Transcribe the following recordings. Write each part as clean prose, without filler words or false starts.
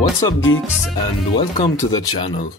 What's up geeks, and welcome to the channel.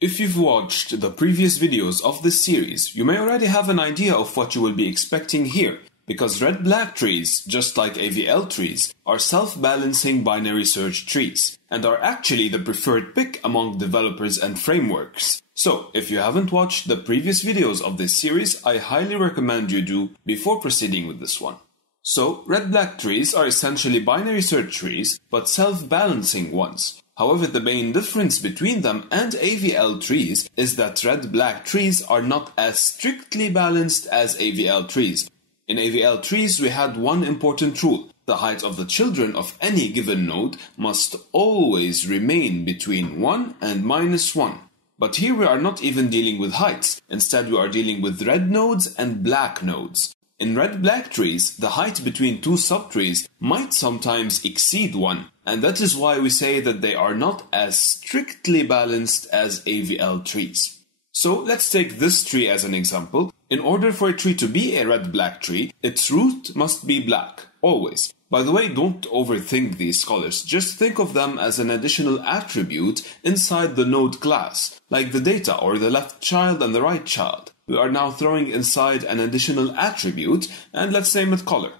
If you've watched the previous videos of this series, you may already have an idea of what you will be expecting here, because red-black trees, just like AVL trees, are self-balancing binary search trees, and are actually the preferred pick among developers and frameworks. So, if you haven't watched the previous videos of this series, I highly recommend you do before proceeding with this one. So, red-black trees are essentially binary search trees, but self-balancing ones. However, the main difference between them and AVL trees is that red-black trees are not as strictly balanced as AVL trees. In AVL trees, we had one important rule. The height of the children of any given node must always remain between 1 and -1. But here we are not even dealing with heights. Instead, we are dealing with red nodes and black nodes. In red-black trees, the height between two subtrees might sometimes exceed 1, and that is why we say that they are not as strictly balanced as AVL trees. So let's take this tree as an example. In order for a tree to be a red-black tree, its root must be black, always. By the way, don't overthink these colors, just think of them as an additional attribute inside the node class, like the data or the left child and the right child. We are now throwing inside an additional attribute, and let's name it color.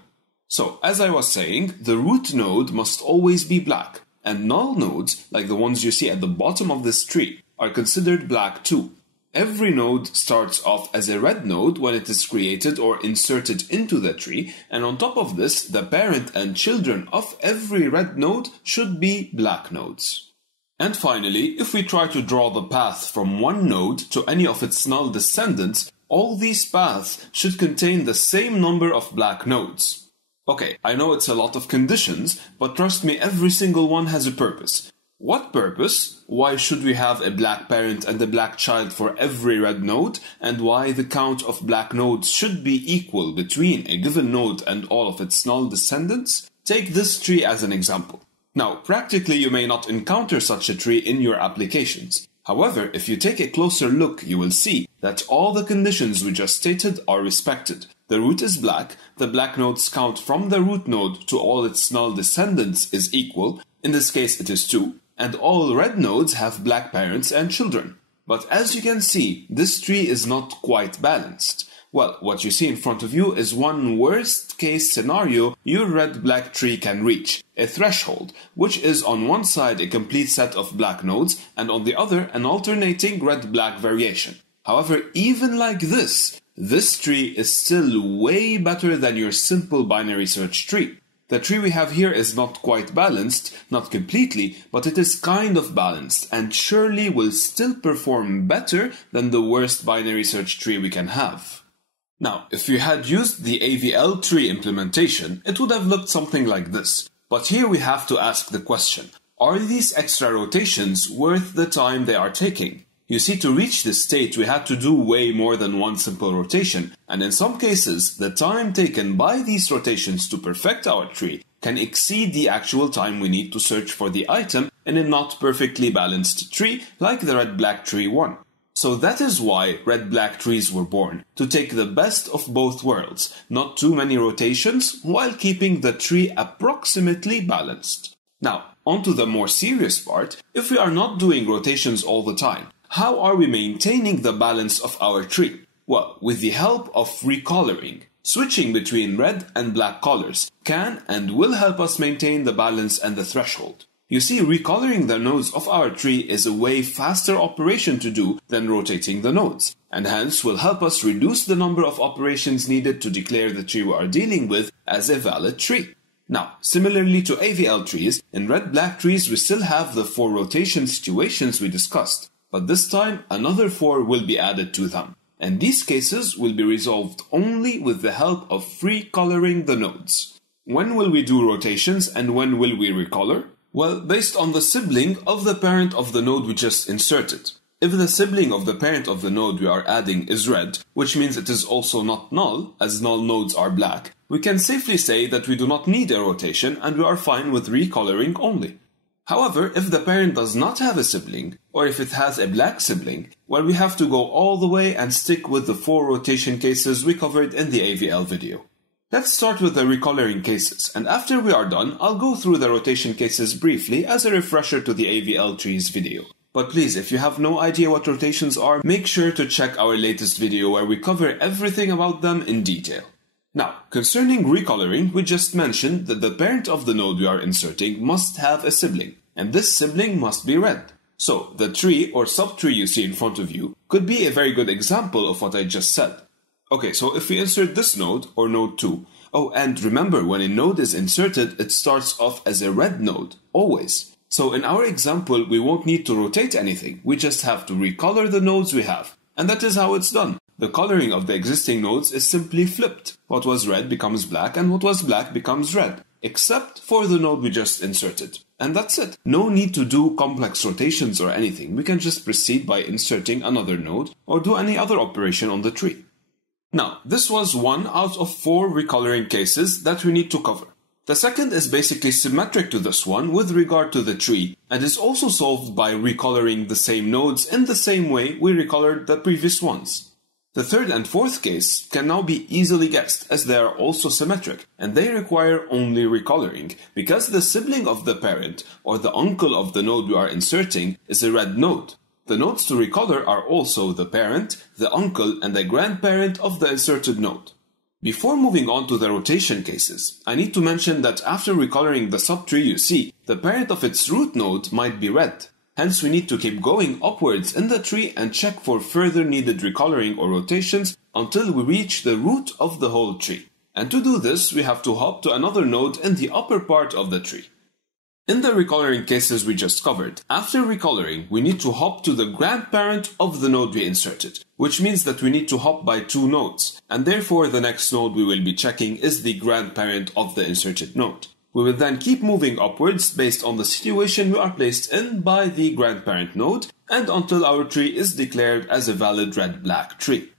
So, as I was saying, the root node must always be black, and null nodes, like the ones you see at the bottom of this tree, are considered black too. Every node starts off as a red node when it is created or inserted into the tree, and on top of this, the parent and children of every red node should be black nodes. And finally, if we try to draw the path from one node to any of its null descendants, all these paths should contain the same number of black nodes. Okay, I know it's a lot of conditions, but trust me, every single one has a purpose. What purpose? Why should we have a black parent and a black child for every red node? And why the count of black nodes should be equal between a given node and all of its null descendants? Take this tree as an example. Now, practically you may not encounter such a tree in your applications. However, if you take a closer look, you will see that all the conditions we just stated are respected. The root is black, the black nodes count from the root node to all its null descendants is equal, in this case it is 2, and all red nodes have black parents and children. But as you can see, this tree is not quite balanced. Well, what you see in front of you is one worst case scenario your red-black tree can reach, a threshold, which is on one side a complete set of black nodes and on the other an alternating red-black variation. However, even like this tree is still way better than your simple binary search tree. The tree we have here is not quite balanced, not completely, but it is kind of balanced and surely will still perform better than the worst binary search tree we can have. Now, if you had used the AVL tree implementation, it would have looked something like this. But here we have to ask the question, are these extra rotations worth the time they are taking? You see, to reach this state, we had to do way more than one simple rotation, and in some cases, the time taken by these rotations to perfect our tree can exceed the actual time we need to search for the item in a not perfectly balanced tree like the red-black tree one. So that is why red-black trees were born, to take the best of both worlds, not too many rotations, while keeping the tree approximately balanced. Now, on to the more serious part. If we are not doing rotations all the time, how are we maintaining the balance of our tree? Well, with the help of recoloring. Switching between red and black colors can and will help us maintain the balance and the threshold. You see, recoloring the nodes of our tree is a way faster operation to do than rotating the nodes, and hence will help us reduce the number of operations needed to declare the tree we are dealing with as a valid tree. Now, similarly to AVL trees, in red-black trees we still have the 4 rotation situations we discussed, but this time another 4 will be added to them, and these cases will be resolved only with the help of recoloring the nodes. When will we do rotations and when will we recolor? Well, based on the sibling of the parent of the node we just inserted. If the sibling of the parent of the node we are adding is red, which means it is also not null, as null nodes are black, we can safely say that we do not need a rotation and we are fine with recoloring only. However, if the parent does not have a sibling, or if it has a black sibling, well, we have to go all the way and stick with the 4 rotation cases we covered in the AVL video. Let's start with the recoloring cases, and after we are done, I'll go through the rotation cases briefly as a refresher to the AVL trees video. But please, if you have no idea what rotations are, make sure to check our latest video where we cover everything about them in detail. Now, concerning recoloring, we just mentioned that the parent of the node we are inserting must have a sibling, and this sibling must be red. So, the tree or subtree you see in front of you could be a very good example of what I just said. Okay, so if we insert this node, or node 2, oh, and remember, when a node is inserted, it starts off as a red node, always. So in our example, we won't need to rotate anything, we just have to recolor the nodes we have. And that is how it's done. The coloring of the existing nodes is simply flipped. What was red becomes black, and what was black becomes red, except for the node we just inserted. And that's it. No need to do complex rotations or anything, we can just proceed by inserting another node, or do any other operation on the tree. Now, this was one out of 4 recoloring cases that we need to cover. The second is basically symmetric to this one with regard to the tree, and is also solved by recoloring the same nodes in the same way we recolored the previous ones. The third and fourth case can now be easily guessed as they are also symmetric, and they require only recoloring, because the sibling of the parent, or the uncle of the node we are inserting, is a red node. The nodes to recolor are also the parent, the uncle, and the grandparent of the inserted node. Before moving on to the rotation cases, I need to mention that after recoloring the subtree you see, the parent of its root node might be red. Hence we need to keep going upwards in the tree and check for further needed recoloring or rotations until we reach the root of the whole tree. And to do this, we have to hop to another node in the upper part of the tree. In the recoloring cases we just covered, after recoloring, we need to hop to the grandparent of the node we inserted, which means that we need to hop by 2 nodes, and therefore the next node we will be checking is the grandparent of the inserted node. We will then keep moving upwards based on the situation we are placed in by the grandparent node, and until our tree is declared as a valid red-black tree.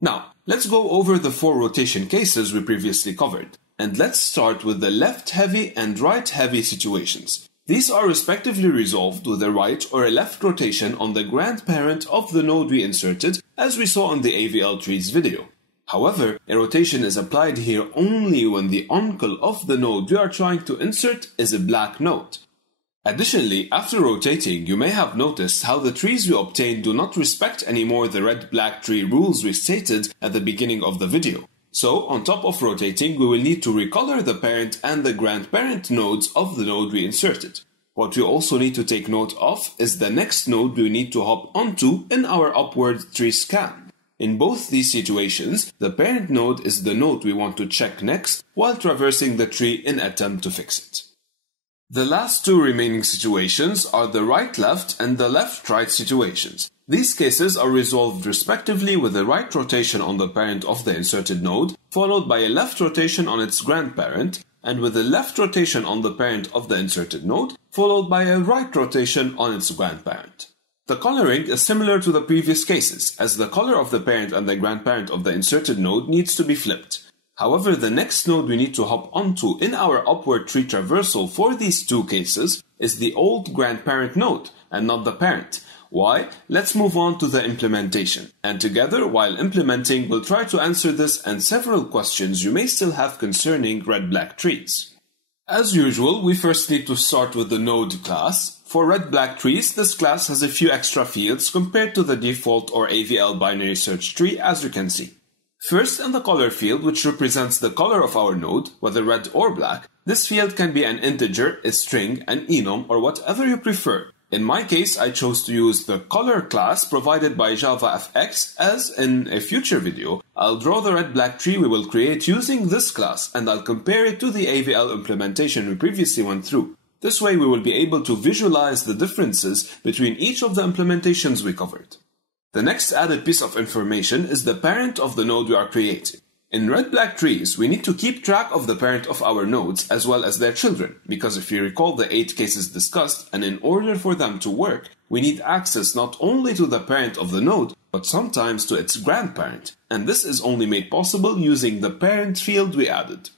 Now, let's go over the 4 rotation cases we previously covered. And let's start with the left-heavy and right-heavy situations. These are respectively resolved with a right or a left rotation on the grandparent of the node we inserted, as we saw in the AVL trees video. However, a rotation is applied here only when the uncle of the node we are trying to insert is a black node. Additionally, after rotating, you may have noticed how the trees we obtained do not respect anymore the red-black tree rules we stated at the beginning of the video. So, on top of rotating, we will need to recolor the parent and the grandparent nodes of the node we inserted. What we also need to take note of is the next node we need to hop onto in our upward tree scan. In both these situations, the parent node is the node we want to check next while traversing the tree in attempt to fix it. The last 2 remaining situations are the right-left and the left-right situations. These cases are resolved respectively with a right rotation on the parent of the inserted node, followed by a left rotation on its grandparent, and with a left rotation on the parent of the inserted node, followed by a right rotation on its grandparent. The coloring is similar to the previous cases, as the color of the parent and the grandparent of the inserted node needs to be flipped. However, the next node we need to hop onto in our upward tree traversal for these 2 cases is the old grandparent node, and not the parent. Why? Let's move on to the implementation. And together, while implementing, we'll try to answer this and several questions you may still have concerning red-black trees. As usual, we first need to start with the node class. For red-black trees, this class has a few extra fields compared to the default or AVL binary search tree, as you can see. First, in the color field, which represents the color of our node, whether red or black, this field can be an integer, a string, an enum, or whatever you prefer. In my case, I chose to use the color class provided by JavaFX, as in a future video, I'll draw the red-black tree we will create using this class, and I'll compare it to the AVL implementation we previously went through. This way we will be able to visualize the differences between each of the implementations we covered. The next added piece of information is the parent of the node we are creating. In red-black trees, we need to keep track of the parent of our nodes as well as their children, because if you recall the 8 cases discussed, and in order for them to work, we need access not only to the parent of the node, but sometimes to its grandparent, and this is only made possible using the parent field we added.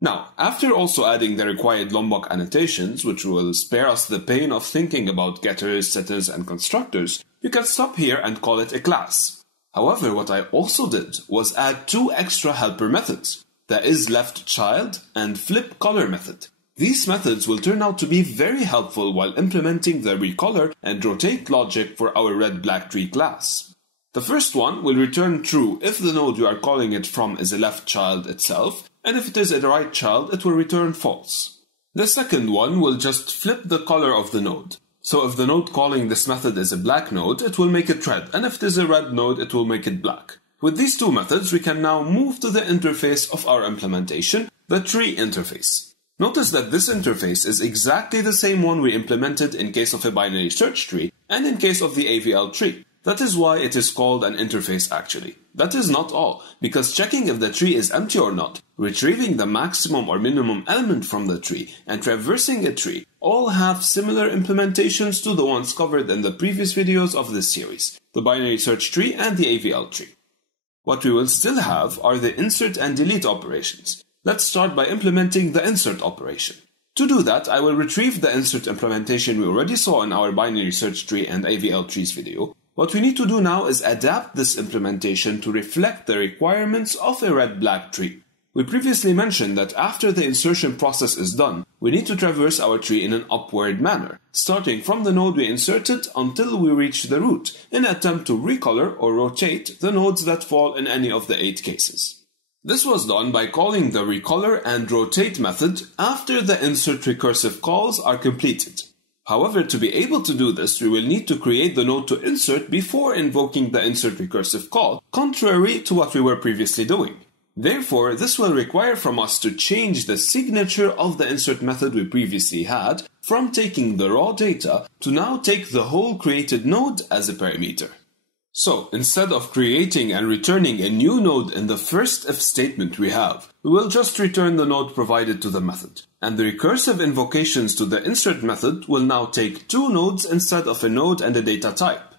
Now, after also adding the required Lombok annotations, which will spare us the pain of thinking about getters, setters, and constructors, you can stop here and call it a class. However, what I also did was add 2 extra helper methods. the isLeftChild and FlipColor method. These methods will turn out to be very helpful while implementing the Recolor and Rotate logic for our RedBlackTree class. The first one will return true if the node you are calling it from is a left child itself, and if it is a right child, it will return false. The second one will just flip the color of the node. So if the node calling this method is a black node, it will make it red, and if it is a red node, it will make it black. With these two methods, we can now move to the interface of our implementation, the tree interface. Notice that this interface is exactly the same one we implemented in case of a binary search tree and in case of the AVL tree. That is why it is called an interface actually. That is not all, because checking if the tree is empty or not, retrieving the maximum or minimum element from the tree, and traversing a tree all have similar implementations to the ones covered in the previous videos of this series, the binary search tree and the AVL tree. What we will still have are the insert and delete operations. Let's start by implementing the insert operation. To do that, I will retrieve the insert implementation we already saw in our binary search tree and AVL trees video. What we need to do now is adapt this implementation to reflect the requirements of a red-black tree. We previously mentioned that after the insertion process is done, we need to traverse our tree in an upward manner, starting from the node we inserted until we reach the root, in an attempt to recolor or rotate the nodes that fall in any of the 8 cases. This was done by calling the Recolor and Rotate method after the insert recursive calls are completed. However, to be able to do this, we will need to create the node to insert before invoking the insert recursive call, contrary to what we were previously doing. Therefore, this will require from us to change the signature of the insert method we previously had from taking the raw data to now take the whole created node as a parameter. So, instead of creating and returning a new node in the first if statement we have, we will just return the node provided to the method. And the recursive invocations to the insert method will now take 2 nodes instead of a node and a data type.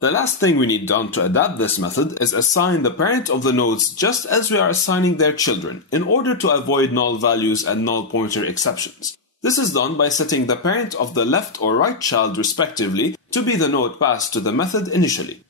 The last thing we need done to adapt this method is assign the parent of the nodes just as we are assigning their children, in order to avoid null values and null pointer exceptions. This is done by setting the parent of the left or right child respectively to be the node passed to the method initially.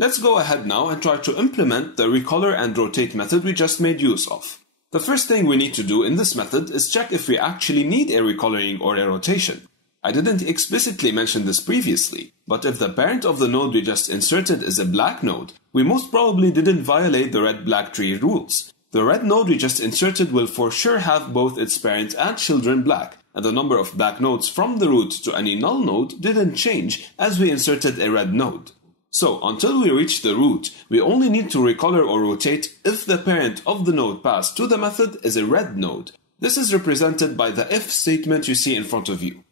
Let's go ahead now and try to implement the Recolor and Rotate method we just made use of. The first thing we need to do in this method is check if we actually need a recoloring or a rotation. I didn't explicitly mention this previously, but if the parent of the node we just inserted is a black node, we most probably didn't violate the RedBlackTree rules. The red node we just inserted will for sure have both its parent and children black, and the number of black nodes from the root to any null node didn't change as we inserted a red node. So, until we reach the root, we only need to recolor or rotate if the parent of the node passed to the method is a red node. This is represented by the if statement you see in front of you.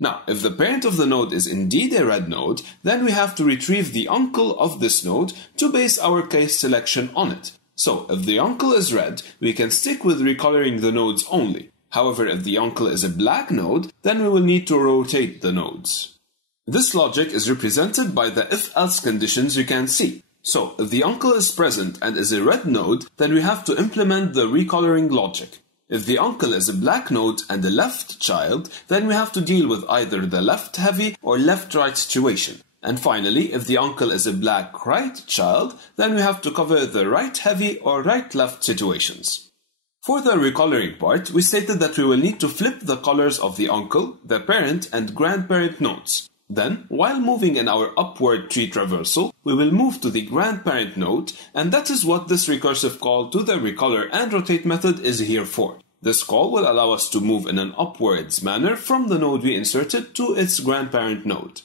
Now, if the parent of the node is indeed a red node, then we have to retrieve the uncle of this node to base our case selection on it. So, if the uncle is red, we can stick with recoloring the nodes only. However, if the uncle is a black node, then we will need to rotate the nodes. This logic is represented by the if-else conditions you can see. So, if the uncle is present and is a red node, then we have to implement the recoloring logic. If the uncle is a black node and a left child, then we have to deal with either the left-heavy or left-right situation. And finally, if the uncle is a black right child, then we have to cover the right-heavy or right-left situations. For the recoloring part, we stated that we will need to flip the colors of the uncle, the parent, and grandparent nodes. Then, while moving in our upward tree traversal, we will move to the grandparent node, and that is what this recursive call to the Recolor and Rotate method is here for. This call will allow us to move in an upwards manner from the node we inserted to its grandparent node.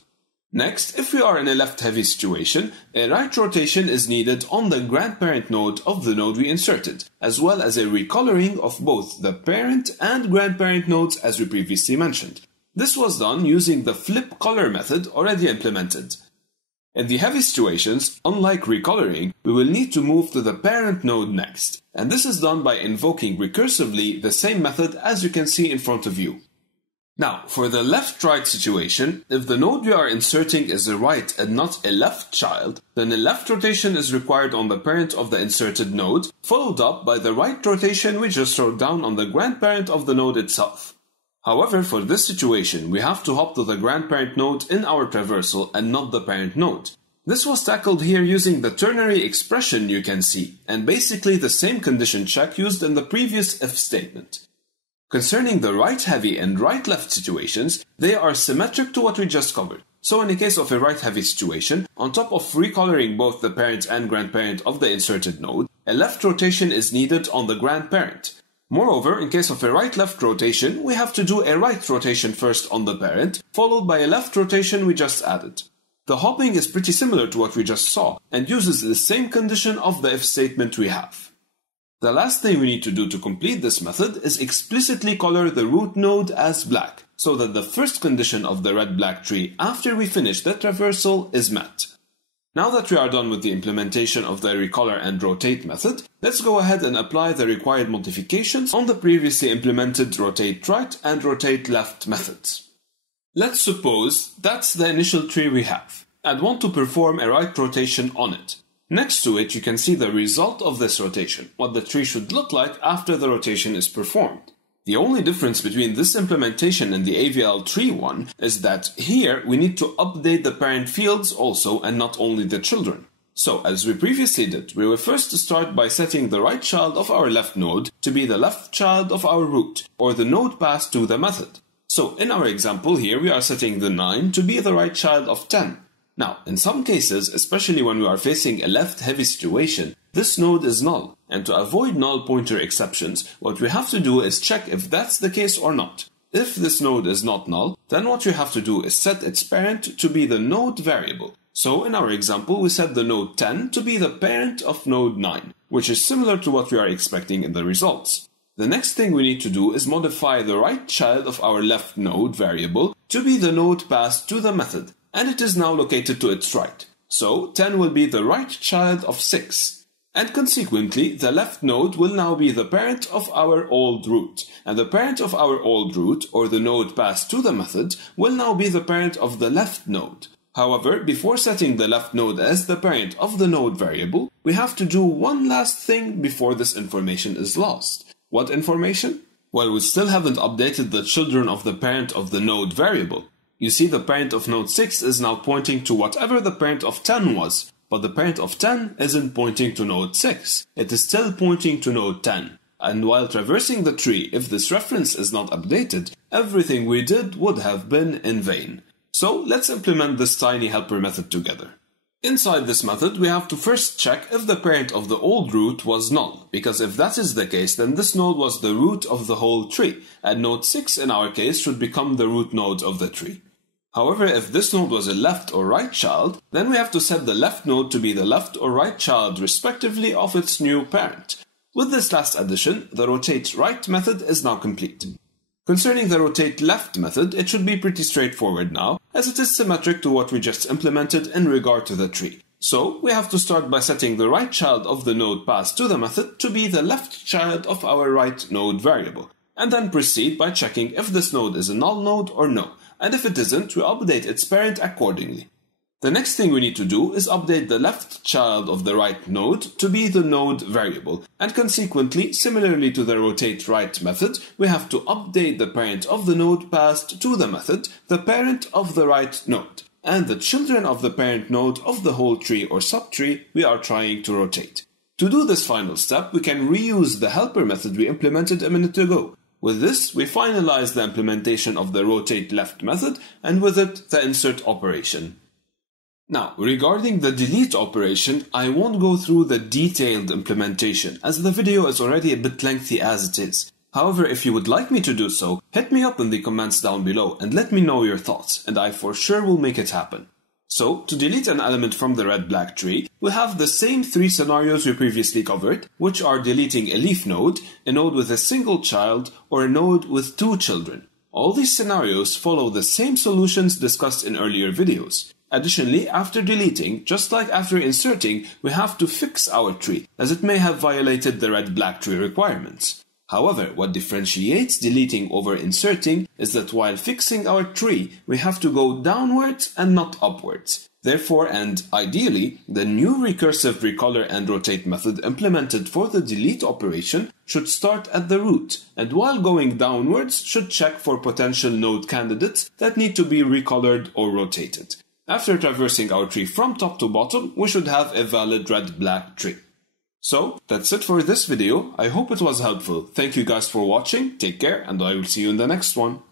Next, if we are in a left-heavy situation, a right rotation is needed on the grandparent node of the node we inserted, as well as a recoloring of both the parent and grandparent nodes as we previously mentioned. This was done using the FlipColor method already implemented. In the heavy situations, unlike recoloring, we will need to move to the parent node next, and this is done by invoking recursively the same method as you can see in front of you. Now, for the left-right situation, if the node we are inserting is a right and not a left child, then a left rotation is required on the parent of the inserted node, followed up by the right rotation we just wrote down on the grandparent of the node itself. However, for this situation, we have to hop to the grandparent node in our traversal and not the parent node. This was tackled here using the ternary expression you can see, and basically the same condition check used in the previous if statement. Concerning the right-heavy and right-left situations, they are symmetric to what we just covered. So in the case of a right-heavy situation, on top of recoloring both the parent and grandparent of the inserted node, a left rotation is needed on the grandparent. Moreover, in case of a right-left rotation, we have to do a right rotation first on the parent, followed by a left rotation we just added. The hopping is pretty similar to what we just saw, and uses the same condition of the if statement we have. The last thing we need to do to complete this method is explicitly color the root node as black, so that the first condition of the red black tree after we finish the traversal is met. Now that we are done with the implementation of the recolor and rotate method, let's go ahead and apply the required modifications on the previously implemented rotate right and rotate left methods. Let's suppose that's the initial tree we have, and want to perform a right rotation on it. Next to it, you can see the result of this rotation, what the tree should look like after the rotation is performed. The only difference between this implementation and the AVL tree one is that here we need to update the parent fields also and not only the children. So, as we previously did, we will first start by setting the right child of our left node to be the left child of our root, or the node passed to the method. So, in our example here, we are setting the 9 to be the right child of 10. Now, in some cases, especially when we are facing a left-heavy situation, this node is null, and to avoid null pointer exceptions, what we have to do is check if that's the case or not. If this node is not null, then what we have to do is set its parent to be the node variable. So, in our example, we set the node 10 to be the parent of node 9, which is similar to what we are expecting in the results. The next thing we need to do is modify the right child of our left node variable to be the node passed to the method, and it is now located to its right. So 10 will be the right child of 6. And consequently, the left node will now be the parent of our old root. And the parent of our old root, or the node passed to the method, will now be the parent of the left node. However, before setting the left node as the parent of the node variable, we have to do one last thing before this information is lost. What information? Well, we still haven't updated the children of the parent of the node variable. You see, the parent of node 6 is now pointing to whatever the parent of 10 was, but the parent of 10 isn't pointing to node 6. It is still pointing to node 10. And while traversing the tree, if this reference is not updated, everything we did would have been in vain. So let's implement this tiny helper method together. Inside this method, we have to first check if the parent of the old root was null, because if that is the case, then this node was the root of the whole tree, and node 6 in our case should become the root node of the tree. However, if this node was a left or right child, then we have to set the left node to be the left or right child respectively of its new parent. With this last addition, the rotate right method is now complete. Concerning the rotate left method, it should be pretty straightforward now, as it is symmetric to what we just implemented in regard to the tree. So, we have to start by setting the right child of the node passed to the method to be the left child of our right node variable, and then proceed by checking if this node is a null node or no. And if it isn't, we update its parent accordingly. The next thing we need to do is update the left child of the right node to be the node variable, and consequently, similarly to the rotate right method, we have to update the parent of the node passed to the method, the parent of the right node, and the children of the parent node of the whole tree or subtree we are trying to rotate. To do this final step, we can reuse the helper method we implemented a minute ago. With this, we finalize the implementation of the rotate left method, and with it, the insert operation. Now, regarding the delete operation, I won't go through the detailed implementation, as the video is already a bit lengthy as it is. However, if you would like me to do so, hit me up in the comments down below and let me know your thoughts, and I for sure will make it happen. So, to delete an element from the red-black tree, we have the same three scenarios we previously covered, which are deleting a leaf node, a node with a single child, or a node with two children. All these scenarios follow the same solutions discussed in earlier videos. Additionally, after deleting, just like after inserting, we have to fix our tree, as it may have violated the red-black tree requirements. However, what differentiates deleting over inserting is that while fixing our tree, we have to go downwards and not upwards. Therefore, and ideally, the new recursive recolor and rotate method implemented for the delete operation should start at the root, and while going downwards should check for potential node candidates that need to be recolored or rotated. After traversing our tree from top to bottom, we should have a valid red-black tree. So, that's it for this video. I hope it was helpful. Thank you guys for watching, take care, and I will see you in the next one.